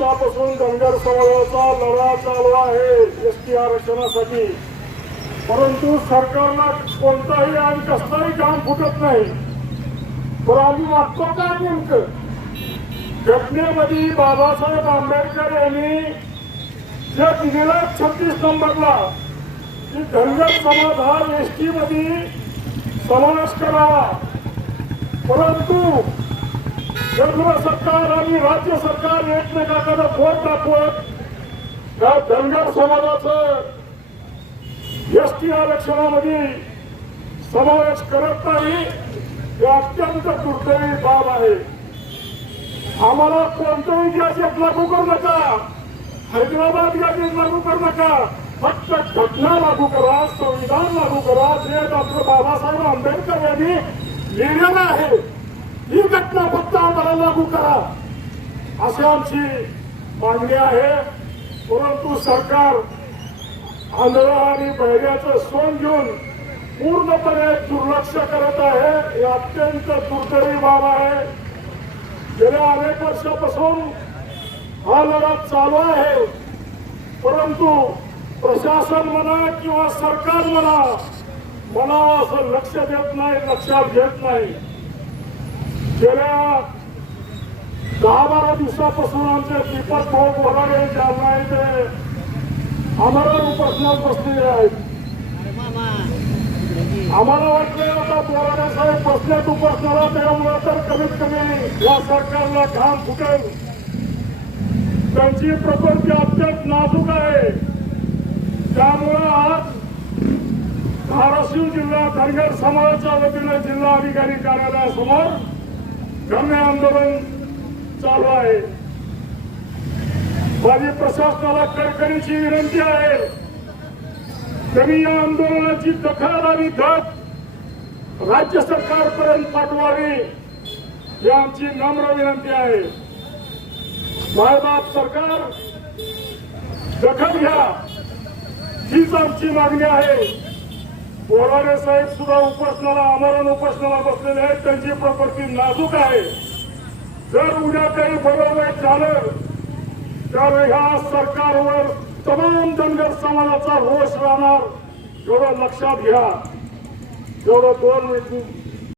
दिवसापासून धनगर समाजाचा लढा चालू आहे एस टी आरक्षणासाठी परंतु सरकारला कोणताही आणि कसलाही काम फुटत नाही. पण आम्ही मागतो काय नेमकं? घटनेमध्ये बाबासाहेब आंबेडकर यांनी जे दिलेला छत्तीस नंबरला की धनगर समाज हा एस टी मध्ये समावेश करावा. परंतु केंद्र सरकार आणि राज्य सरकार एकमेकांना फोन दाखवत या धनगर समाजाचं एस टी आरक्षणामध्ये समावेश करत नाही हे अत्यंत दुर्दैवी बाब आहे. आम्हाला कोणतंही गॅजेट लागू करू नका. हैदराबाद गॅजेट लागू करू नका. फक्त घटना लागू करा संविधान लागू करा जे डॉक्टर बाबासाहेब आंबेडकर यांनी लिहिलेलं आहे. ही घटना फक्त आम्हाला लागू करा. अशी आमची मागणी आहे. परंतु सरकार आंधळा आणि बहिऱ्याचं सोन घेऊन पूर्णपणे दुर्लक्ष करत आहे. हे अत्यंत दुर्दैवी बाब आहे. गेल्या अनेक वर्षापासून हा लढा चालू आहे. परंतु प्रशासन म्हणा किंवा सरकार म्हणा म्हणावं असं लक्ष देत नाही लक्षात घेत नाही. गेल्या दहा बारा दिवसापासून आमचे दीपक भाऊ बोलाडे जालना येथे आम्हाला उपोषणात बसलेले आहेत. आम्हाला वाटलं आता बोराडे साहेब बसण्यात उपोषणाला त्यामुळे तर कमीत कमी या सरकारला घाम फुटेल. त्यांची प्रकृती अत्यंत नाजूक आहे. त्यामुळं आज धाराशिव जिल्हा धनगर समाजाच्या वतीने जिल्हाधिकारी कार्यालयासमोर धरणे आंदोलन चालू आहे. माझी प्रशासनाला कडकडीची विनंती आहे. त्यांनी या आंदोलनाची दखल आणि धक राज्य सरकारपर्यंत पाठवावी ही आमची नम्र विनंती आहे. मायबाप सरकार दखल घ्या. हीच आमची मागणी आहे. बोराडे साहेब सुद्धा उपासनाला आमरण उपासनाला बसलेले आहेत. त्यांची प्रकृती नाजूक आहे. जर उद्या काही बरोबर झालं तर ह्या सरकारवर तमाम धनगर समाजाचा रोष राहणार. एवढं लक्षात घ्या. एवढं दोन मिनिट